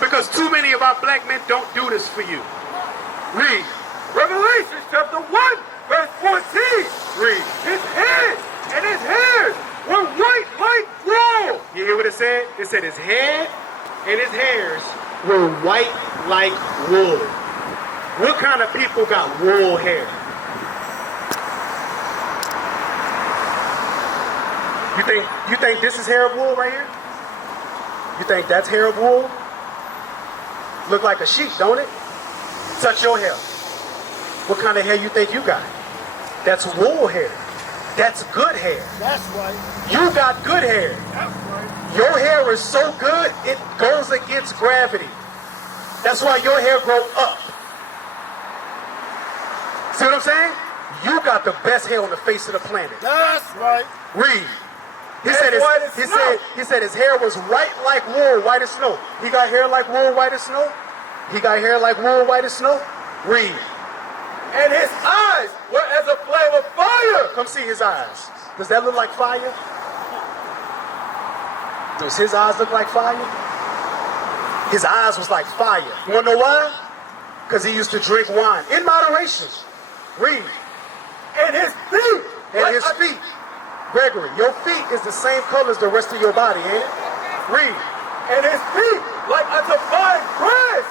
Because too many of our black men don't do this for you. Read. Revelation chapter 1, verse 14. Read. His head and his hairs were white like wool. You hear what it said? It said his head and his hairs were white like wool. What kind of people got wool hair? You think this is hair of wool right here? You think that's hair of wool? Look like a sheep, don't it? Touch your hair. What kind of hair you think you got? That's wool hair. That's good hair. That's right. You got good hair. That's right. Your hair is so good, it goes against gravity. That's why your hair grows up. See what I'm saying? You got the best hair on the face of the planet. That's right. Read. He said his hair was white like wool, white as snow. He got hair like wool, white as snow? He got hair like wool, white as snow? Read. And his eyes were as a flame of fire. Come see his eyes. Does that look like fire? Does his eyes look like fire? His eyes was like fire. You want to know why? Because he used to drink wine in moderation. Read. And his feet. And his feet. Gregory, your feet is the same color as the rest of your body, ain't it? Read. And his feet like unto fine brass,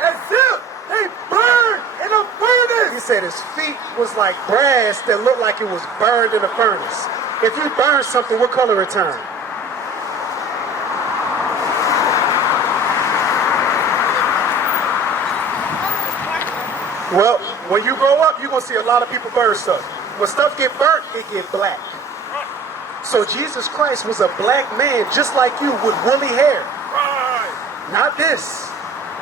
as if they burned in a furnace. He said his feet was like brass that looked like it was burned in a furnace. If you burn something, what color it turn? Well, when you grow up, you're going to see a lot of people burn stuff. When stuff get burnt, it get black. So Jesus Christ was a black man just like you with woolly hair. Not this.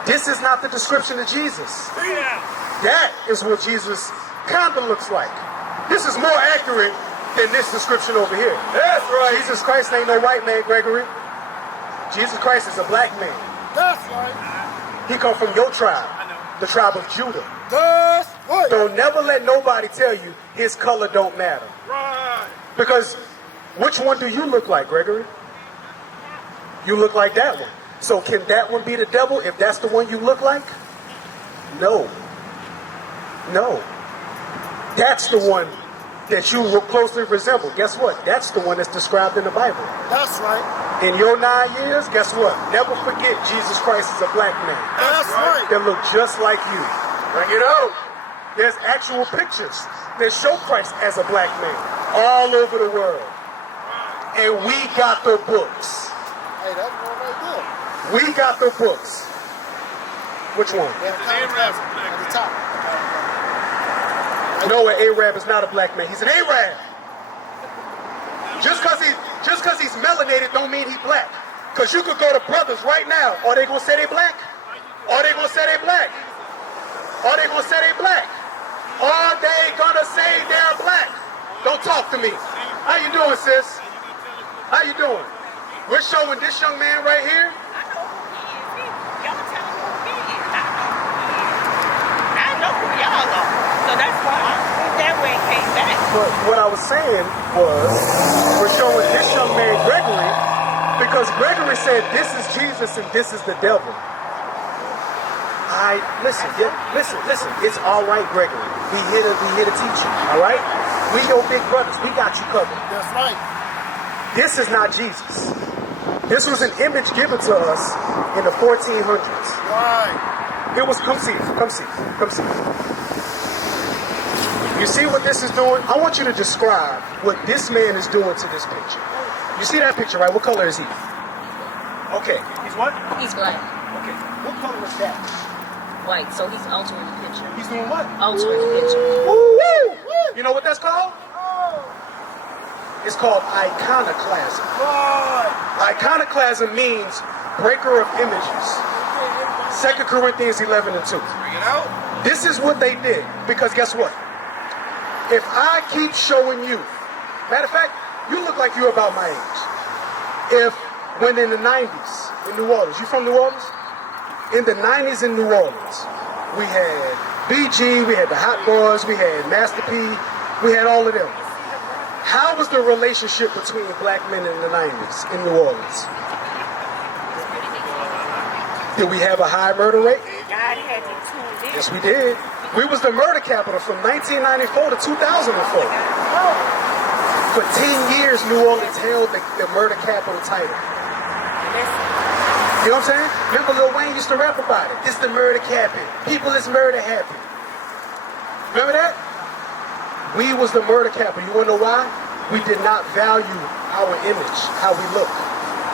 This is not the description of Jesus. That is what Jesus kind of looks like. This is more accurate than this description over here. That's right. Jesus Christ ain't no white man, Gregory. Jesus Christ is a black man. That's right. He come from your tribe, the tribe of Judah. That's right. Don't never let nobody tell you his color don't matter. Right. Because which one do you look like, Gregory? You look like that one. So can that one be the devil if that's the one you look like? No. No. That's the one that you look closely resemble. Guess what? That's the one that's described in the Bible. That's right. In your 9 years, guess what? Never forget Jesus Christ is a black man. That's right. That look just like you. Bring it out. There's actual pictures that show Christ as a black man all over the world. And we got the books. Hey, that's one right there. We got the books. Which one? Yeah, Iconoclasm at the top. No, an Arab is not a black man. He's an Arab. Just because he's melanated don't mean he's black. Because you could go to brothers right now. Are they going to say they black? Are they going to say they black? Are they going to say they black? Are they going to say they're black? Don't talk to me. How you doing, sis? How you doing? We're showing this young man right here. But what I was saying was, we're showing this young man Gregory, because Gregory said this is Jesus and this is the devil. Listen. It's all right, Gregory. We here to teach you. All right? We your big brothers. We got you covered. That's right. This is not Jesus. This was an image given to us in the 1400s. Right. It was. Come see. You see what this is doing? I want you to describe what this man is doing to this picture. You see that picture, right? What color is he? Okay. He's what? He's black. Okay. What color is that? White. So he's altering the picture. He's doing what? Altering the picture. Woo! You know what that's called? It's called iconoclasm. Iconoclasm means breaker of images. 2 Corinthians 11 and 2. Bring it out. This is what they did. Because guess what? If I keep showing you, matter of fact, you look like you're about my age. When in the 90s in New Orleans, you from New Orleans? In the 90s in New Orleans, we had BG, we had the Hot Boys, we had Master P, we had all of them. How was the relationship between black men in the 90s in New Orleans? Did we have a high murder rate? God had you tuned in. Yes, we did. We was the murder capital from 1994 to 2004. For 10 years, New Orleans held the murder capital title. You know what I'm saying? Remember Lil Wayne used to rap about it. It's the murder capital. People is murder happy. Remember that? We was the murder capital. You want to know why? We did not value our image, how we look.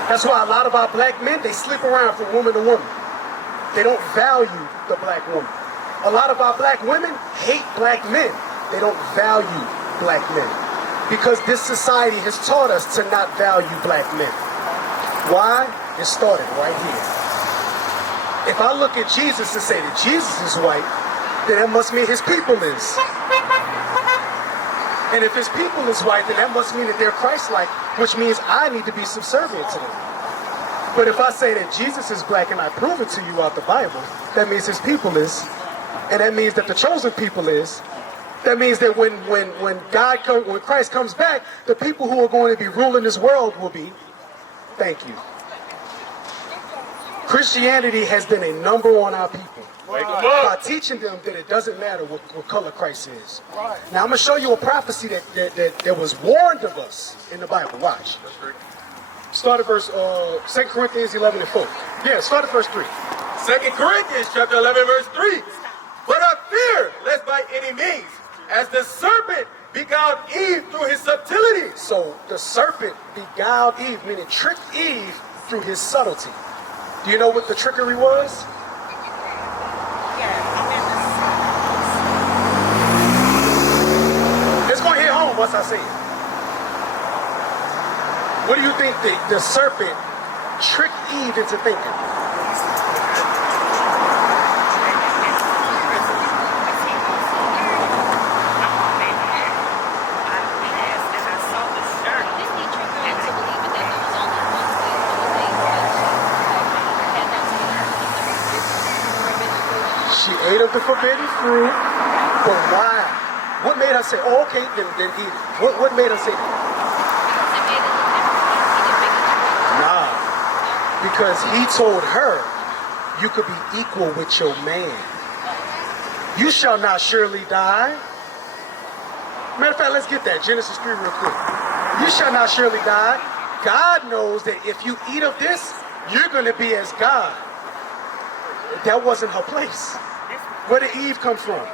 That's why a lot of our black men, they sleep around from woman to woman. They don't value the black woman. A lot of our black women hate black men. They don't value black men. Because this society has taught us to not value black men. Why? It started right here. If I look at Jesus and say that Jesus is white, then that must mean his people is. And if his people is white, then that must mean that they're Christ-like, which means I need to be subservient to them. But if I say that Jesus is black and I prove it to you out the Bible, that means his people is. And that means that the chosen people is. That means that when Christ comes back, the people who are going to be ruling this world will be. Thank you. Christianity has been a number on our people by teaching them that it doesn't matter what color Christ is. Now I'm going to show you a prophecy that was warned of us in the Bible. Watch. Start at verse 2 Corinthians 11 and 4. Yeah, start at verse 3. 2 Corinthians chapter 11 verse 3. But I fear lest by any means, as the serpent beguiled Eve through his subtlety. So the serpent beguiled Eve, meaning tricked Eve through his subtlety. Do you know what the trickery was? It's going to hit home once I say it. What do you think the serpent tricked Eve into thinking? Ate of the forbidden fruit, but why? What made her say, oh, okay, then eat it? What made her say that? Nah, because he told her, you could be equal with your man. You shall not surely die. Matter of fact, let's get that. Genesis 3 real quick. You shall not surely die. God knows that if you eat of this, you're going to be as God. That wasn't her place. Where did Eve come from?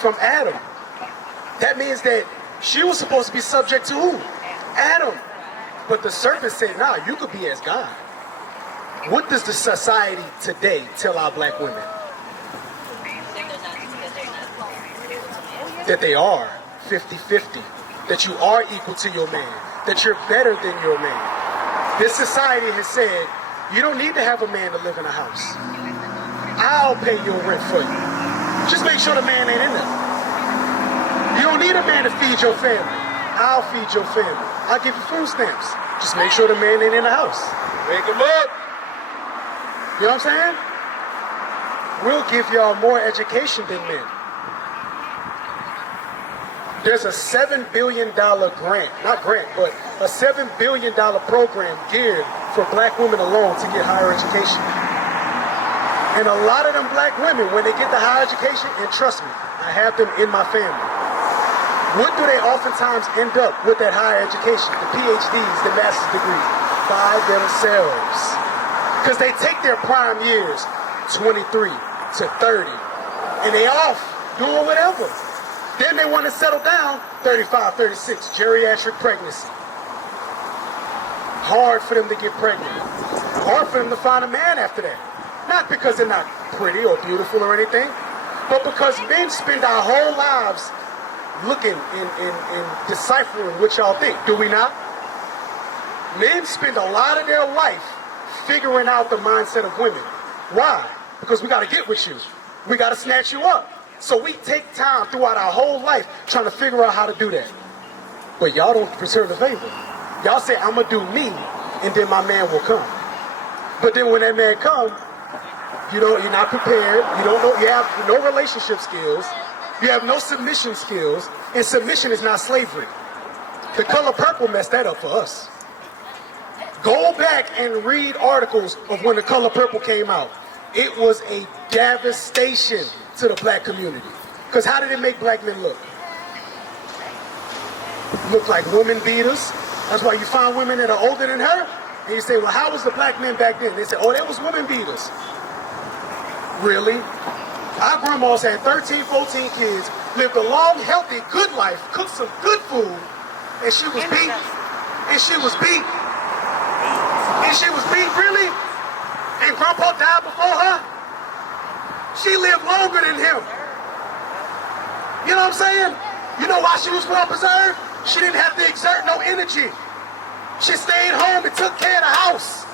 From Adam. That means that she was supposed to be subject to who? Adam. But the serpent said, nah, you could be as God. What does the society today tell our black women? That they are 50-50. That you are equal to your man. That you're better than your man. This society has said, you don't need to have a man to live in a house. I'll pay your rent for you. Just make sure the man ain't in there. You don't need a man to feed your family. I'll feed your family. I'll give you food stamps. Just make sure the man ain't in the house. Wake him up. You know what I'm saying? We'll give y'all more education than men. There's a $7 billion grant, not grant, but a $7 billion program geared for black women alone to get higher education. And a lot of them black women, when they get the higher education, and trust me, I have them in my family, what do they oftentimes end up with that higher education? The PhDs, the master's degree, by themselves. Because they take their prime years, 23 to 30, and they off doing whatever. Then they want to settle down, 35, 36, geriatric pregnancy. Hard for them to get pregnant. Hard for them to find a man after that. Not because they're not pretty or beautiful or anything, but because men spend our whole lives looking and deciphering what y'all think. Do we not? Men spend a lot of their life figuring out the mindset of women. Why? Because we got to get with you. We got to snatch you up. So we take time throughout our whole life trying to figure out how to do that. But y'all don't return the favor. Y'all say, I'm going to do me, and then my man will come. But then when that man comes, you're not prepared. You don't know. You have no relationship skills. You have no submission skills. And submission is not slavery. The color purple messed that up for us. Go back and read articles of when The Color Purple came out. It was a devastation to the black community. Because how did it make black men look? Look like women beaters. That's why you find women that are older than her, and you say, well, how was the black men back then? They say, oh, they was women beaters. Really? Our grandmas had 13, 14 kids, lived a long, healthy, good life, cooked some good food, and she was beat. And she was beat. And she was beat, really? And grandpa died before her? She lived longer than him. You know what I'm saying? You know why she was well preserved? She didn't have to exert no energy. She stayed home and took care of the house.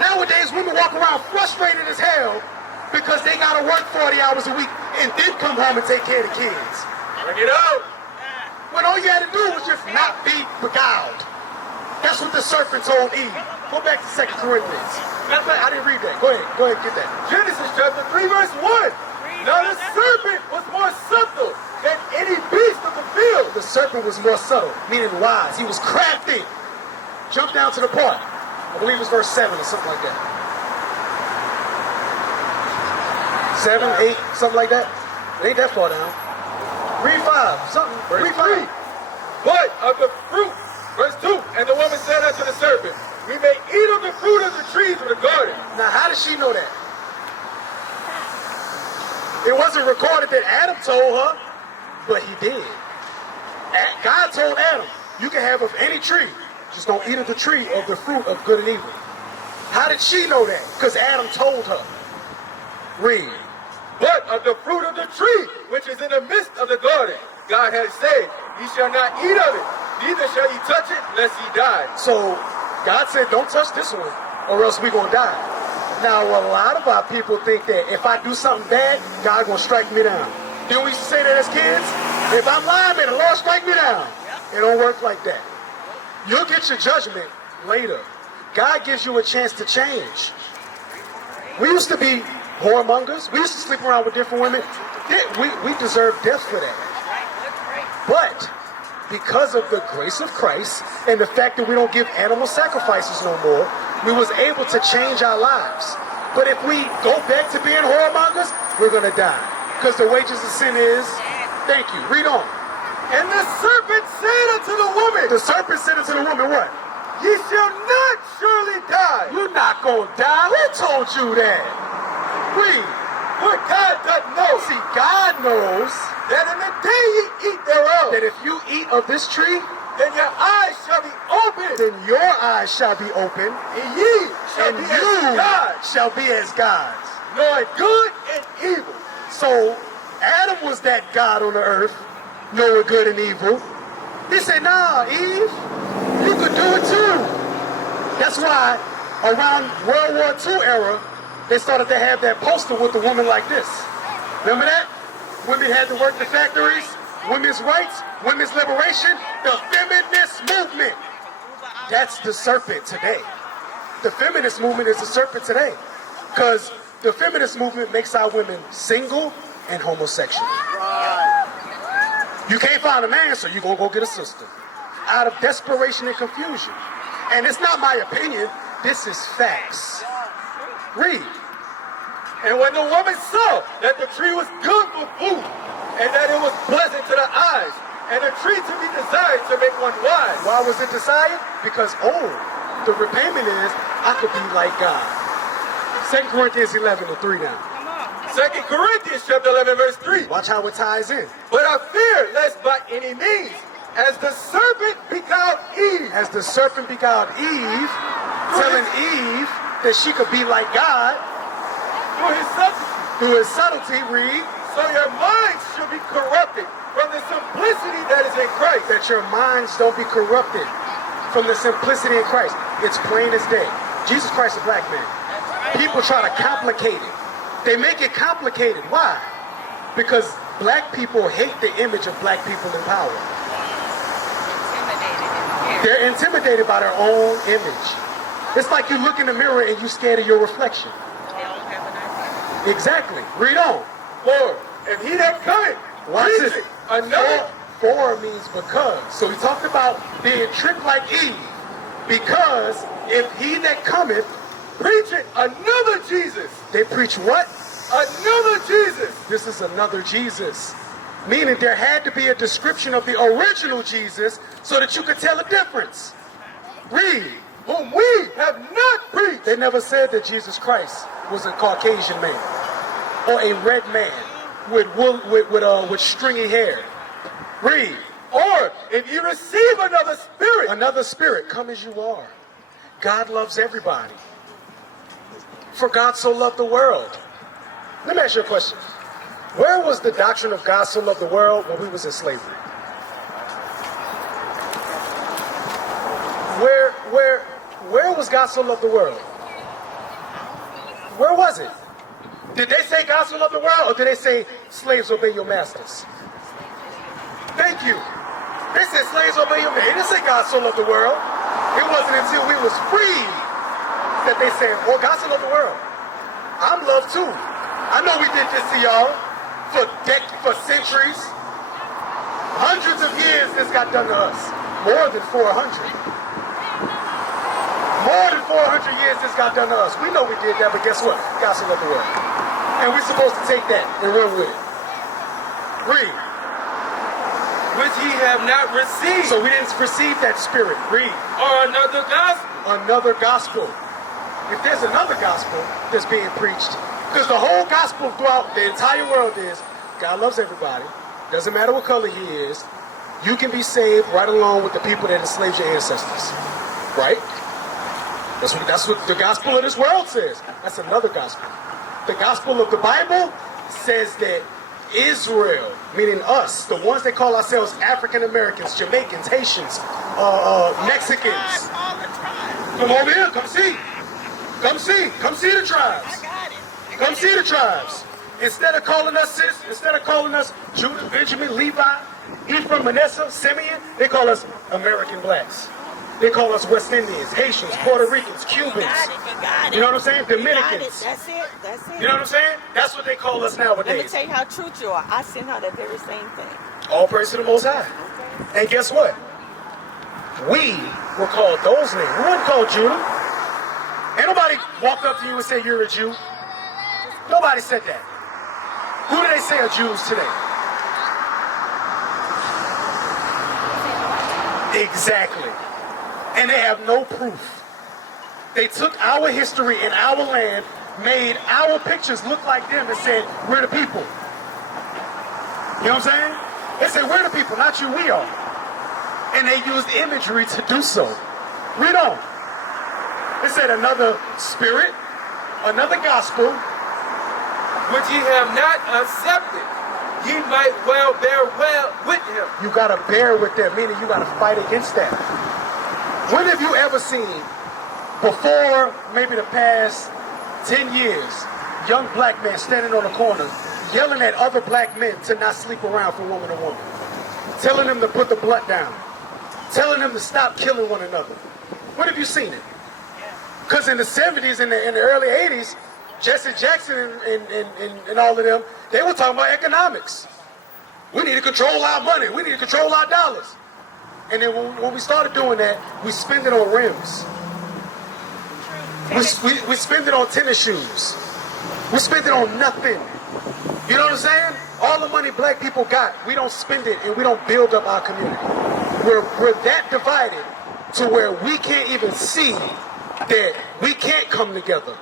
Nowadays, women walk around frustrated as hell because they gotta work 40 hours a week and then come home and take care of the kids. Bring it out. When all you had to do was just not be beguiled. That's what the serpent told Eve. Go back to 2 Corinthians. Matter of fact, I didn't read that. Go ahead, get that. Genesis chapter 3, verse 1. Now the serpent was more subtle than any beast of the field. The serpent was more subtle, meaning wise. He was crafty. Jump down to the part. I believe it's verse 7 or something like that. 7, 8, something like that. It ain't that far down. Read 5, something. Verse Read 3. 5. But of the fruit, verse 2, and the woman said unto the serpent, we may eat of the fruit of the trees of the garden. Now, how does she know that? It wasn't recorded that Adam told her, but he did. God told Adam, you can have of any tree, just don't eat of the tree of the fruit of good and evil. How did she know that? Because Adam told her. Read. But of the fruit of the tree, which is in the midst of the garden, God has said, ye shall not eat of it, neither shall ye touch it, lest ye die. So God said, don't touch this one, or else we're going to die. Now, a lot of our people think that if I do something bad, God going to strike me down. Didn't we used to say that as kids? If I'm lying, may the Lord strike me down. It don't work like that. You'll get your judgment later. God gives you a chance to change. We used to be whoremongers. We used to sleep around with different women. We deserve death for that. But because of the grace of Christ and the fact that we don't give animal sacrifices no more, we was able to change our lives. But if we go back to being whoremongers, we're going to die. Because the wages of sin is, thank you, read on. And the serpent said unto the woman, The serpent said unto the woman, what? ye shall not surely die. You're not going to die. Who told you that? Read. For God doth know See, God knows that in the day ye eat thereof, that if you eat of this tree, then your eyes shall be opened, then your eyes shall be open, and ye shall and be you as gods, shall be as gods. knowing good and evil. So Adam was that God on the earth, knowing good and evil. He said, nah, Eve, you could do it too. That's why around World War II era, they started to have that poster with the woman like this. Remember that? Women had to work the factories, women's rights, women's liberation, the feminist movement. That's the serpent today. The feminist movement is the serpent today. Because the feminist movement makes our women single and homosexual. You can't find a man, so you're going to go get a sister. Out of desperation and confusion. And it's not my opinion. This is facts. Read. And when the woman saw that the tree was good for food, and that it was pleasant to the eyes, and a tree to be desired to make one wise. Why was it desired? Because, the repayment is, I could be like God. 2 Corinthians 11:3 now. 2 Corinthians chapter 11, verse 3. Watch how it ties in. But I fear lest by any means, as the serpent beguiled Eve, As the serpent beguiled Eve, telling Eve that she could be like God, through his subtlety, through his subtlety, read, so your minds should be corrupted from the simplicity that is in Christ. that your minds don't be corrupted from the simplicity in Christ. It's plain as day. Jesus Christ is a black man. People try to complicate it. They make it complicated. Why? Because black people hate the image of black people in power. They're intimidated by their own image. It's like you look in the mirror and you're scared of your reflection. Exactly. Read on. For if he that cometh, Watch this. preacheth another, For means because. So he talked about being tricked like Eve. Because if he that cometh preaching another Jesus. they preach what? Another Jesus. This is another Jesus. Meaning there had to be a description of the original Jesus so that you could tell a difference. Read. Whom we have not preached. They never said that Jesus Christ was a Caucasian man or a red man with stringy hair. Read. Or if you receive Another spirit, come as you are. God loves everybody. For God so loved the world. Let me ask you a question. Where was the doctrine of God so loved the world when we was in slavery? Where was God so loved the world? Where was it? Did they say God so loved the world, or did they say slaves obey your masters? Thank you. They said slaves obey your masters. They didn't say God so loved the world. It wasn't until we was free that they said, oh, God so loved the world. I'm loved too. I know we did this to y'all for centuries. Hundreds of years this got done to us. More than 400. More than 400 years this got done to us. We know we did that, but guess what? God so loved the world. And we're supposed to take that and run with it. Read. which ye have not received. So we didn't receive that spirit. Read. Or another gospel. Another gospel. If there's another gospel that's being preached, because the whole gospel throughout the entire world is God loves everybody. Doesn't matter what color he is. You can be saved right along with the people that enslaved your ancestors. Right? That's what the gospel of this world says. That's another gospel. The gospel of the Bible says that Israel, meaning us, the ones that call ourselves African Americans, Jamaicans, Haitians, Mexicans. Come over here, come see. Come see the tribes. Come see the tribes. Instead of calling us Judah, Benjamin, Levi, Ephraim, Manasseh, Simeon, they call us American blacks. They call us West Indians, Haitians, Puerto Ricans, Cubans. You know what I'm saying? Dominicans. That's it. You know what I'm saying? That's what they call us nowadays. Let me tell you how true you are. I sent her that very same thing. All praise to the Most High. And guess what? We were called those names. We weren't called Judah. Ain't nobody walked up to you and said you're a Jew. Nobody said that. Who do they say are Jews today? Exactly. And they have no proof. They took our history and our land, made our pictures look like them and said, we're the people. You know what I'm saying? They said, we're the people, not you, we are. And they used imagery to do so. Read on. They said another spirit, another gospel, which ye have not accepted, ye might well bear well with him. You gotta bear with them, meaning you gotta fight against that. When have you ever seen, before maybe the past 10 years, young black men standing on the corner yelling at other black men to not sleep around from woman to woman, telling them to put the blunt down, telling them to stop killing one another? When have you seen it? Because in the 70s and in the early 80s, Jesse Jackson and all of them, they were talking about economics. We need to control our money. We need to control our dollars. And then when we started doing that, we spend it on rims. We spend it on tennis shoes. We spend it on nothing. You know what I'm saying? All the money black people got, we don't spend it and we don't build up our community. We're that divided to where we can't even see that we can't come together.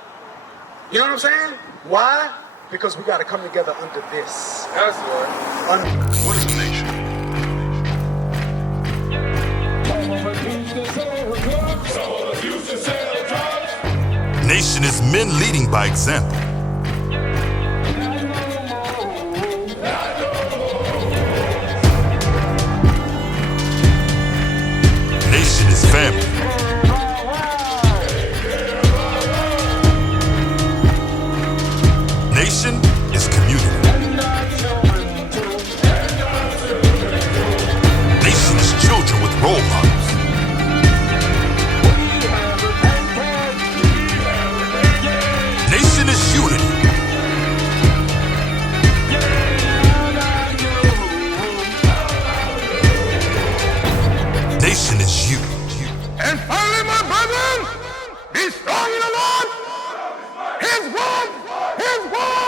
You know what I'm saying? Why? Because we got to come together under this. That's right. What is a nation? Nation is men leading by example. Nation is family. Nation is community. Nation is children with role models. Nation is unity. Nation is you. And finally, my His word